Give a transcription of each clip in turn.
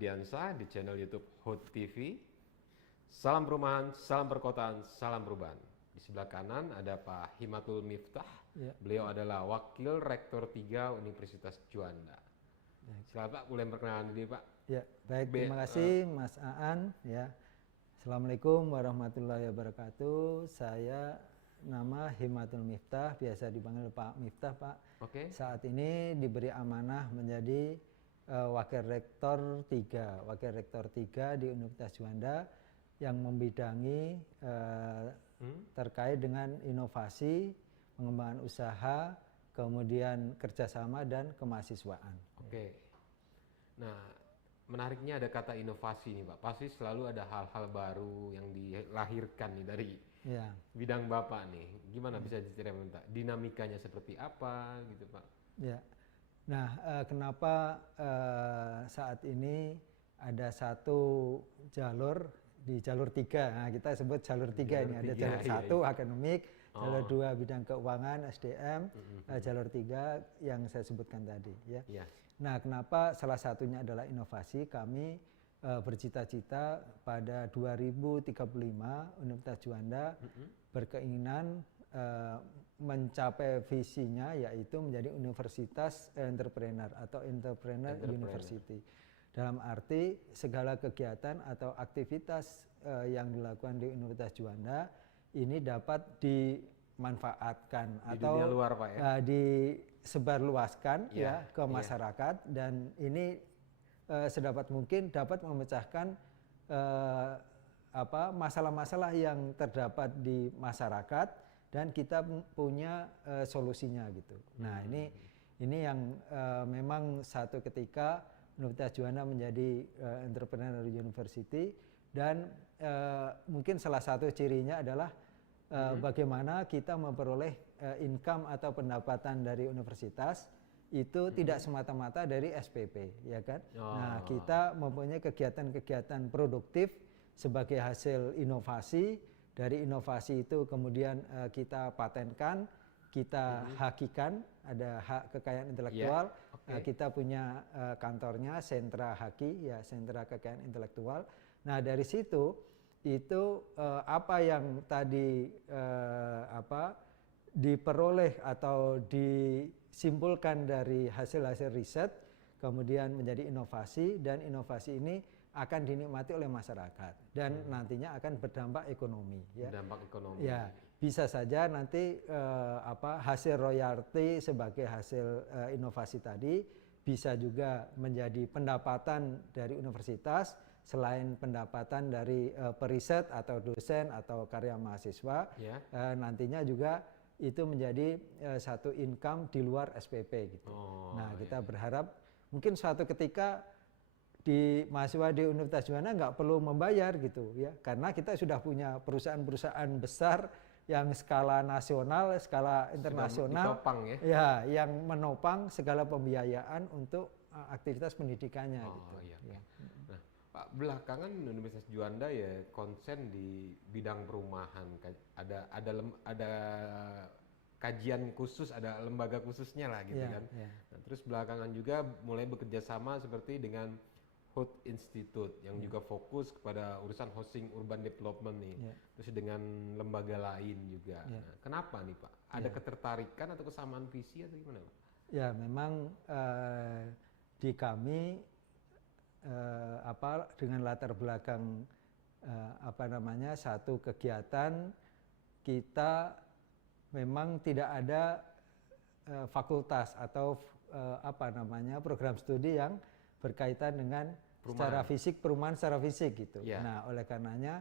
Ardiansah di channel YouTube HOT TV. Salam perumahan, salam perkotaan, salam perubahan. Di sebelah kanan ada Pak Himatul Miftah. Ya. Beliau adalah Wakil Rektor 3 Universitas Juanda. Silakan Pak, boleh perkenalan diri Pak. Ya, baik, terima kasih Mas Aan. Ya, Assalamualaikum warahmatullahi wabarakatuh. Saya nama Himatul Miftah, biasa dipanggil Pak Miftah Pak. Oke. Saat ini diberi amanah menjadi Wakil Rektor 3 di Universitas Juanda yang membidangi terkait dengan inovasi, pengembangan usaha, kemudian kerjasama dan kemahasiswaan. Oke. Nah, menariknya ada kata inovasi nih Pak. Pasti selalu ada hal-hal baru yang dilahirkan nih dari bidang Bapak nih. Gimana bisa diceritain Pak? Dinamikanya seperti apa gitu Pak? Ya. Nah, kenapa saat ini ada satu jalur di jalur 3? Nah, kita sebut jalur 3 ini. Ada jalur 1 akademik, jalur 2 bidang keuangan SDM, jalur 3 yang saya sebutkan tadi. Ya. Nah, kenapa salah satunya adalah inovasi? Kami bercita-cita pada 2035 Universitas Juanda berkeinginan mencapai visinya, yaitu menjadi universitas entrepreneur atau entrepreneur university. Dalam arti segala kegiatan atau aktivitas yang dilakukan di Universitas Juanda ini dapat dimanfaatkan di atau dunia luar, Pak, ya? Disebarluaskan ke masyarakat, dan ini sedapat mungkin dapat memecahkan masalah-masalah yang terdapat di masyarakat dan kita punya solusinya gitu. Nah, ini yang memang satu ketika Universitas Juanda menjadi entrepreneur university, dan mungkin salah satu cirinya adalah bagaimana kita memperoleh income atau pendapatan dari universitas itu tidak semata-mata dari SPP, ya kan? Nah, kita mempunyai kegiatan-kegiatan produktif sebagai hasil inovasi. Dari inovasi itu kemudian kita patenkan, kita hakikan, ada hak kekayaan intelektual. Kita punya kantornya, sentra haki, ya, sentra kekayaan intelektual. Nah, dari situ itu apa yang tadi diperoleh atau disimpulkan dari hasil-hasil riset kemudian menjadi inovasi, dan inovasi ini akan dinikmati oleh masyarakat dan nantinya akan berdampak ekonomi. Ya. Berdampak ekonomi. Ya, bisa saja nanti hasil royalti sebagai hasil inovasi tadi bisa juga menjadi pendapatan dari universitas selain pendapatan dari periset atau dosen atau karya mahasiswa. Nantinya juga itu menjadi satu income di luar SPP gitu. Kita berharap mungkin suatu ketika di mahasiswa di Universitas Juanda nggak perlu membayar gitu ya, karena kita sudah punya perusahaan-perusahaan besar yang skala nasional, skala internasional, yang menopang segala pembiayaan untuk aktivitas pendidikannya. Nah, Pak, belakangan Universitas Juanda ya konsen di bidang perumahan, ada kajian khusus, ada lembaga khususnya lah gitu kan. Nah, terus belakangan juga mulai bekerja sama seperti dengan HOT Institute yang juga fokus kepada urusan housing urban development nih. Terus dengan lembaga lain juga. Nah, kenapa nih Pak? Ada ketertarikan atau kesamaan visi atau gimana Pak? Ya, memang di kami dengan latar belakang satu kegiatan, kita memang tidak ada fakultas atau program studi yang berkaitan dengan secara fisik, perumahan secara fisik gitu. Nah, oleh karenanya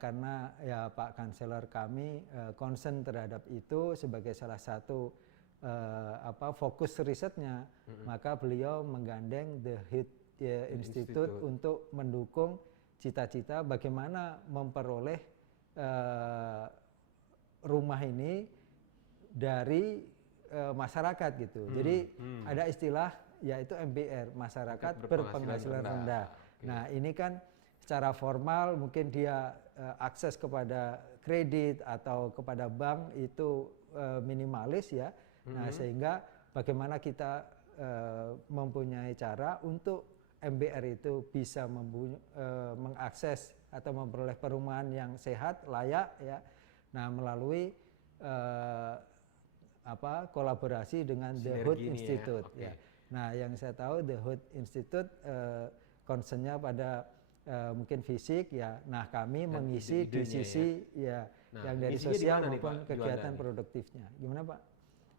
karena ya Pak Kanselor kami concern terhadap itu sebagai salah satu fokus risetnya, maka beliau menggandeng The HIT Institute untuk mendukung cita-cita bagaimana memperoleh rumah ini dari masyarakat gitu. Jadi ada istilah yaitu MBR, masyarakat berpenghasilan rendah. Nah, ini kan secara formal mungkin dia akses kepada kredit atau kepada bank itu minimalis ya. Nah, sehingga bagaimana kita mempunyai cara untuk MBR itu bisa mengakses atau memperoleh perumahan yang sehat, layak ya. Nah, melalui kolaborasi dengan The Hood Institute ya. Nah, yang saya tahu The Hood Institute concernnya pada mungkin fisik ya. Nah, kami dan mengisi di sisi ya yang dari sosial maupun kegiatan produktifnya. Gimana Pak?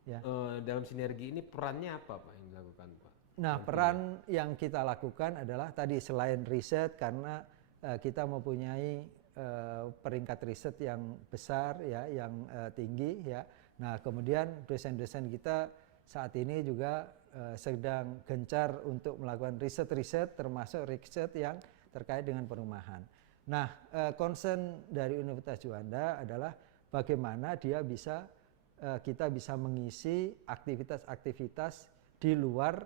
Ya. Dalam sinergi ini perannya apa Pak yang dilakukan Pak? Nah, peran yang kita lakukan adalah tadi selain riset, karena kita mempunyai peringkat riset yang besar ya, yang tinggi ya. Nah, kemudian dosen-dosen kita saat ini juga sedang gencar untuk melakukan riset-riset, termasuk riset yang terkait dengan perumahan. Nah, concern dari Universitas Juanda adalah bagaimana kita bisa mengisi aktivitas-aktivitas di luar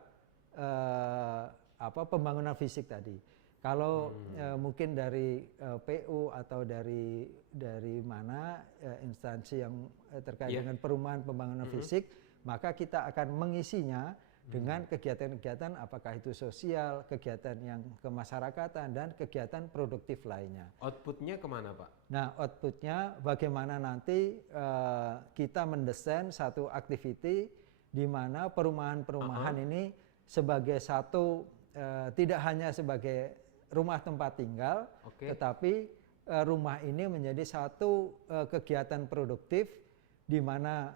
pembangunan fisik tadi. Kalau mungkin dari PU atau dari mana instansi yang terkait dengan perumahan pembangunan fisik, maka kita akan mengisinya dengan kegiatan-kegiatan apakah itu sosial, kegiatan yang kemasyarakatan, dan kegiatan produktif lainnya. Outputnya kemana Pak? Nah, outputnya bagaimana nanti kita mendesain satu activity di mana perumahan-perumahan ini sebagai satu, tidak hanya sebagai rumah tempat tinggal, tetapi rumah ini menjadi satu kegiatan produktif di mana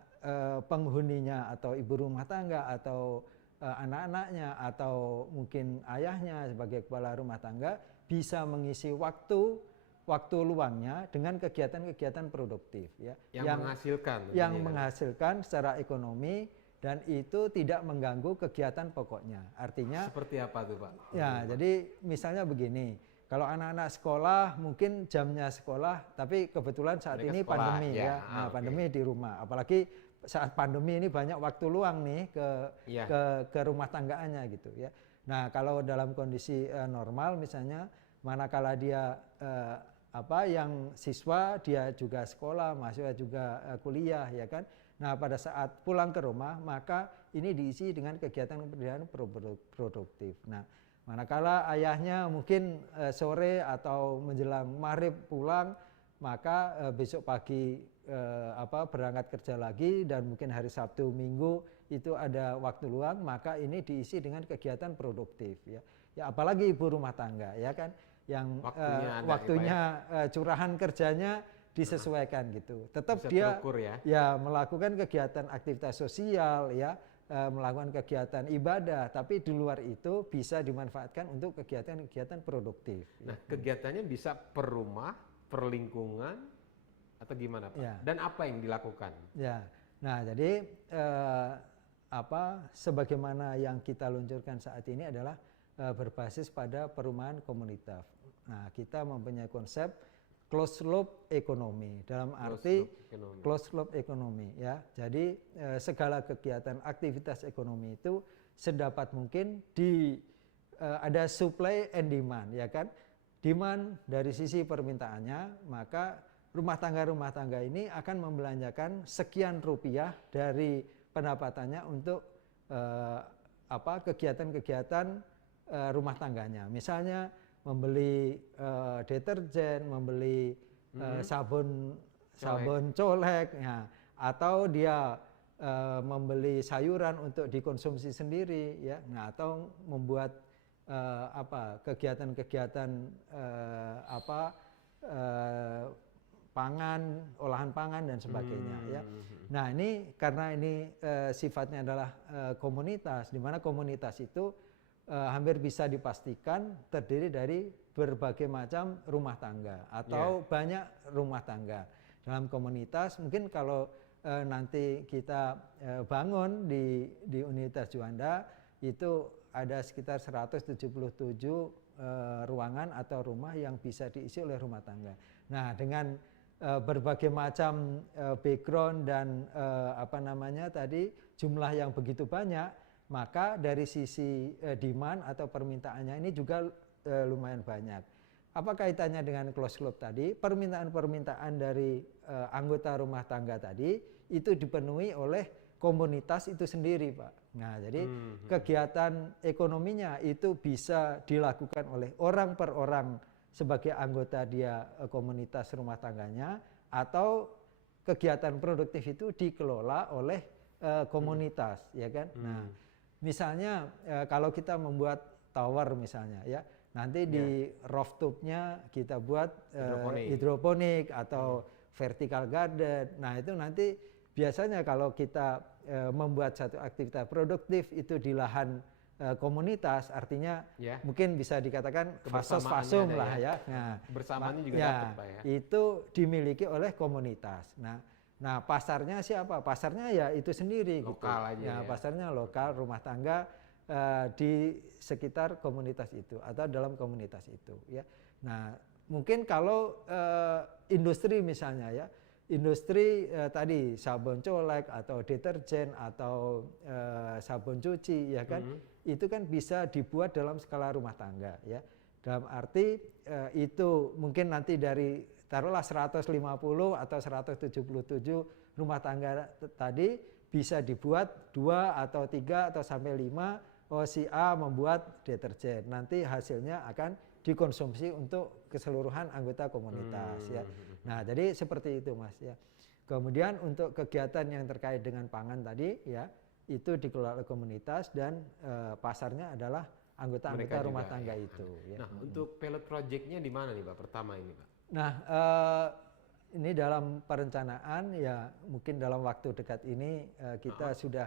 penghuninya atau ibu rumah tangga atau anak-anaknya atau mungkin ayahnya sebagai kepala rumah tangga bisa mengisi waktu luangnya dengan kegiatan-kegiatan produktif ya, yang menghasilkan secara ekonomi, dan itu tidak mengganggu kegiatan pokoknya. Artinya seperti apa tuh Pak? Ya, jadi misalnya begini, kalau anak-anak sekolah mungkin jamnya sekolah, tapi kebetulan saat ini pandemi ya. Nah, pandemi di rumah, apalagi saat pandemi ini banyak waktu luang nih ke rumah tanggaannya gitu ya. Nah, kalau dalam kondisi normal misalnya, manakala dia yang siswa dia juga sekolah, mahasiswa juga kuliah ya kan. Nah, pada saat pulang ke rumah maka ini diisi dengan kegiatan-kegiatan produktif. Nah, manakala ayahnya mungkin sore atau menjelang maghrib pulang, maka besok pagi berangkat kerja lagi, dan mungkin hari Sabtu Minggu itu ada waktu luang, maka ini diisi dengan kegiatan produktif ya. Ya, apalagi ibu rumah tangga ya kan, yang waktunya curahan kerjanya disesuaikan gitu. Tetap dia melakukan kegiatan aktivitas sosial ya, melakukan kegiatan ibadah, tapi di luar itu bisa dimanfaatkan untuk kegiatan-kegiatan produktif. Nah, kegiatannya bisa per rumah, per lingkungan, atau gimana Pak? Ya. Dan apa yang dilakukan? Ya, nah jadi sebagaimana yang kita luncurkan saat ini adalah berbasis pada perumahan komunitas. Nah, kita mempunyai konsep closed loop ekonomi, dalam arti closed loop ekonomi ya. Jadi segala kegiatan aktivitas ekonomi itu sedapat mungkin ada supply and demand ya kan. Demand dari sisi permintaannya, maka rumah tangga ini akan membelanjakan sekian rupiah dari pendapatannya untuk kegiatan-kegiatan rumah tangganya. Misalnya membeli deterjen, membeli sabun colek ya, atau dia membeli sayuran untuk dikonsumsi sendiri ya. Nah, atau membuat kegiatan-kegiatan pangan, olahan pangan dan sebagainya ya. Nah, ini karena ini sifatnya adalah komunitas, di mana komunitas itu hampir bisa dipastikan terdiri dari berbagai macam rumah tangga atau banyak rumah tangga. Dalam komunitas mungkin kalau nanti kita bangun di Universitas Juanda itu ada sekitar 177 ruangan atau rumah yang bisa diisi oleh rumah tangga. Nah, dengan berbagai macam background dan jumlah yang begitu banyak, maka dari sisi demand atau permintaannya ini juga lumayan banyak. Apa kaitannya dengan closed loop tadi? Permintaan-permintaan dari anggota rumah tangga tadi itu dipenuhi oleh komunitas itu sendiri, Pak. Nah, jadi kegiatan ekonominya itu bisa dilakukan oleh orang per orang sebagai anggota dia komunitas rumah tangganya, atau kegiatan produktif itu dikelola oleh komunitas, ya kan? Nah, misalnya kalau kita membuat tower misalnya, ya, nanti di rooftopnya kita buat hidroponik atau vertical garden. Nah, itu nanti biasanya kalau kita membuat satu aktivitas produktif itu di lahan komunitas, artinya mungkin bisa dikatakan fasos-fasum lah ya. Nah, bersamanya juga dapat, Pak, ya. Itu dimiliki oleh komunitas. Nah, pasarnya siapa? Pasarnya ya itu sendiri lokal gitu. Aja, ya. Pasarnya lokal, rumah tangga di sekitar komunitas itu atau dalam komunitas itu, ya. Nah, mungkin kalau industri misalnya, ya, industri tadi sabun colek atau deterjen atau sabun cuci, ya kan, itu kan bisa dibuat dalam skala rumah tangga, ya. Dalam arti itu mungkin nanti dari taruhlah 150 atau 177 rumah tangga tadi bisa dibuat 2 atau 3 atau sampai 5. Si A membuat deterjen, nanti hasilnya akan dikonsumsi untuk keseluruhan anggota komunitas, ya. Nah, jadi seperti itu, Mas, ya. Kemudian untuk kegiatan yang terkait dengan pangan tadi, ya, itu dikelola oleh komunitas dan pasarnya adalah anggota-anggota rumah tangga itu. Ya. Nah, untuk pilot project-nya di mana nih, Pak? Pertama ini, Pak. Nah, ini dalam perencanaan, ya, mungkin dalam waktu dekat ini kita sudah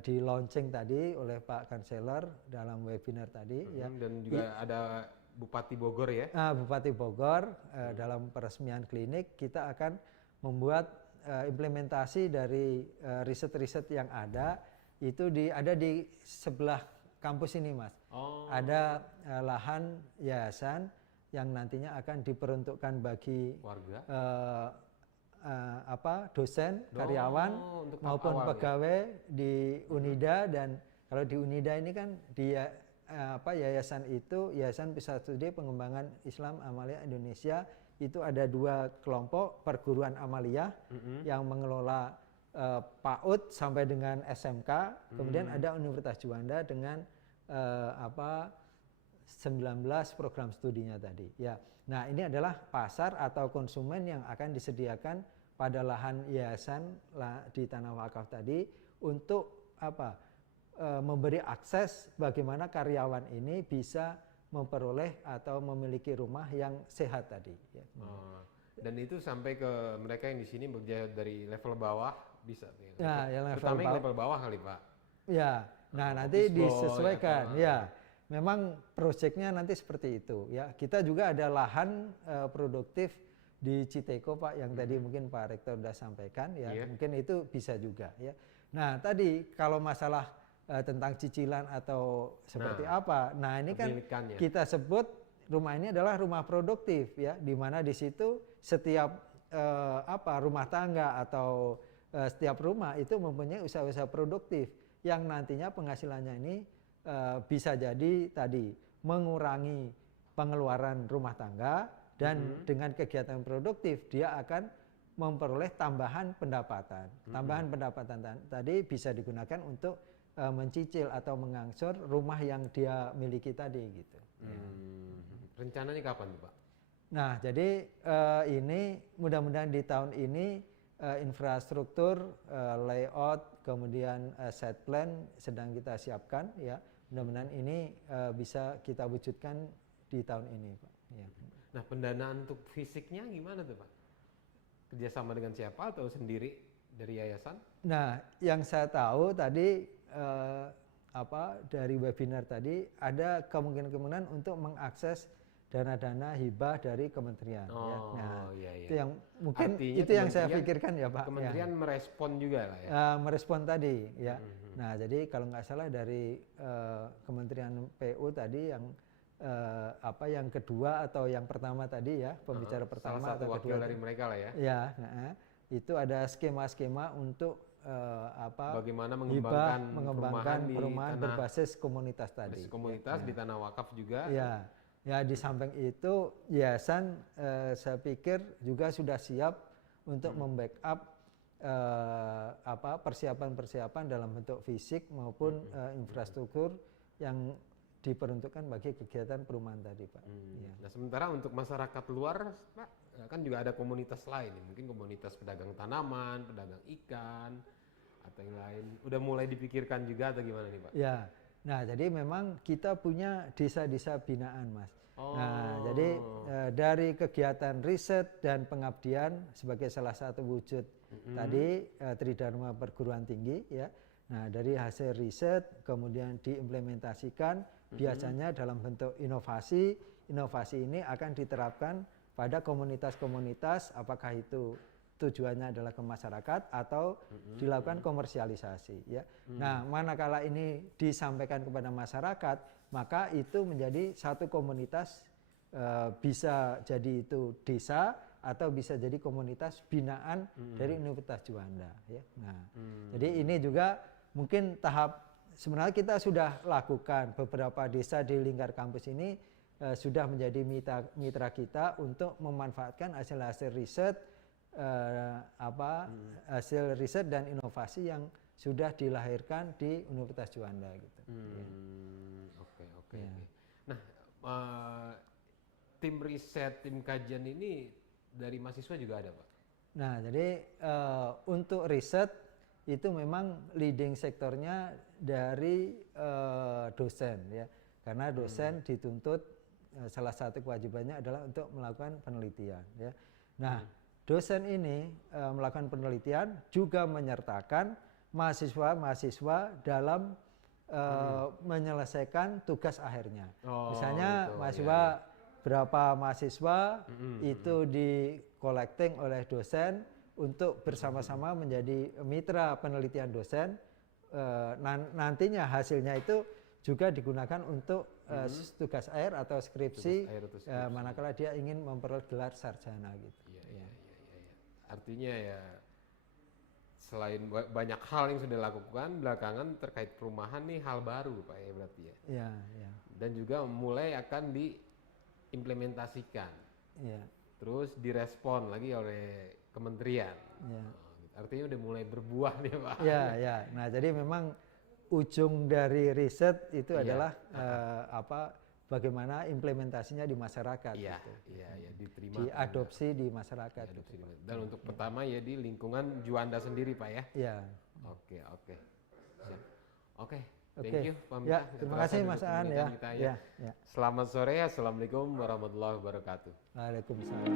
di launching tadi oleh Pak Kanseller dalam webinar tadi, ya. Dan juga ada Bupati Bogor, ya. Bupati Bogor dalam peresmian klinik kita akan membuat implementasi dari riset-riset yang ada itu ada di sebelah kampus ini, Mas. Ada lahan yayasan yang nantinya akan diperuntukkan bagi warga, dosen, karyawan maupun pegawai di Unida. Dan kalau di Unida ini kan dia yayasan itu Yayasan Pusat Studi Pengembangan Islam Amaliyah Indonesia, itu ada 2 kelompok perguruan amaliyah yang mengelola PAUD sampai dengan SMK, kemudian ada Universitas Juanda dengan 19 program studinya tadi, ya. Nah, ini adalah pasar atau konsumen yang akan disediakan pada lahan yayasan di tanah wakaf tadi untuk memberi akses bagaimana karyawan ini bisa memperoleh atau memiliki rumah yang sehat tadi, ya. Dan itu sampai ke mereka yang di sini bekerja dari level bawah bisa, ya, yang level bawah kali, Pak. Ya, nah nanti disesuaikan, ya. Memang proyeknya nanti seperti itu, ya. Kita juga ada lahan produktif di Citeko, Pak, yang tadi mungkin Pak Rektor sudah sampaikan, ya. Mungkin itu bisa juga, ya. Nah, tadi kalau masalah tentang cicilan atau seperti apa, nah ini kan kita sebut rumah ini adalah rumah produktif, ya, di mana di situ setiap rumah tangga atau setiap rumah itu mempunyai usaha-usaha produktif yang nantinya penghasilannya ini bisa jadi tadi mengurangi pengeluaran rumah tangga, dan dengan kegiatan produktif dia akan memperoleh tambahan pendapatan. Tambahan pendapatan tadi bisa digunakan untuk mencicil atau mengangsur rumah yang dia miliki tadi, gitu. Rencananya kapan tuh, Pak? Nah, jadi ini mudah-mudahan di tahun ini infrastruktur, layout, kemudian site plan sedang kita siapkan, ya. Mudah-mudahan ini bisa kita wujudkan di tahun ini, Pak. Ya. Nah, pendanaan untuk fisiknya gimana tuh, Pak? Kerjasama dengan siapa atau sendiri dari yayasan? Nah, yang saya tahu tadi dari webinar tadi ada kemungkinan untuk mengakses dana-dana hibah dari kementerian. Ya. Nah, itu yang mungkin artinya itu yang saya pikirkan, ya, Pak. Kementerian ya. Merespon juga lah, ya. Merespon tadi, ya. Nah, jadi kalau nggak salah dari Kementerian PU tadi yang yang kedua atau yang pertama tadi, ya, pembicara pertama salah satu atau wakil kedua dari mereka lah, ya. Ya, itu ada skema-skema untuk bagaimana mengembangkan perumahan berbasis komunitas tadi. Berbasis komunitas, ya. Di tanah wakaf juga. Ya, ya, di samping itu yayasan saya pikir juga sudah siap untuk membackup persiapan-persiapan dalam bentuk fisik maupun infrastruktur yang diperuntukkan bagi kegiatan perumahan tadi, Pak. Ya. Nah, sementara untuk masyarakat luar, Pak, kan juga ada komunitas lain, mungkin komunitas pedagang tanaman, pedagang ikan, atau yang lain. Udah mulai dipikirkan juga atau gimana nih, Pak? Ya, nah jadi memang kita punya desa-desa binaan, Mas. Nah, jadi dari kegiatan riset dan pengabdian sebagai salah satu wujud tadi Tridharma Perguruan Tinggi, ya. Nah, dari hasil riset kemudian diimplementasikan biasanya dalam bentuk inovasi. Inovasi ini akan diterapkan pada komunitas-komunitas, apakah itu tujuannya adalah ke masyarakat atau dilakukan komersialisasi, ya. Nah, manakala ini disampaikan kepada masyarakat, maka itu menjadi satu komunitas, bisa jadi itu desa atau bisa jadi komunitas binaan dari Universitas Juanda, ya. Nah, jadi ini juga mungkin tahap sebenarnya kita sudah lakukan beberapa desa di lingkar kampus ini sudah menjadi mitra kita untuk memanfaatkan hasil-hasil riset hasil riset dan inovasi yang sudah dilahirkan di Universitas Juanda gitu. Oke. Nah, tim riset, tim kajian ini dari mahasiswa juga ada, Pak? Nah, jadi untuk riset itu memang leading sektornya dari dosen, ya, karena dosen dituntut salah satu kewajibannya adalah untuk melakukan penelitian, ya. Nah, dosen ini melakukan penelitian juga menyertakan mahasiswa-mahasiswa dalam menyelesaikan tugas akhirnya. Misalnya mahasiswa berapa mahasiswa itu di collecting oleh dosen untuk bersama-sama menjadi mitra penelitian dosen. Nantinya hasilnya itu juga digunakan untuk tugas akhir atau skripsi, manakala dia ingin memperoleh gelar sarjana gitu. Iya. Artinya ya selain banyak hal yang sudah dilakukan belakangan terkait perumahan nih hal baru, Pak, ya berarti ya. Iya. Dan juga mulai akan diimplementasikan. Iya. Terus direspon lagi oleh kementerian. Iya. Artinya udah mulai berbuah nih, Pak. Iya. Nah, jadi memang ujung dari riset itu adalah bagaimana implementasinya di masyarakat. Iya, gitu. Iya, diterima. Diadopsi di masyarakat. Diadopsi gitu. Dan untuk pertama ya di lingkungan Juanda sendiri, Pak, ya. Iya. Oke. Siap. Oke. Oke. Thank you, Pak Mita. Ya, terima kasih Mas Aan ya. Ya. Selamat sore, assalamualaikum warahmatullahi wabarakatuh. Waalaikumsalam.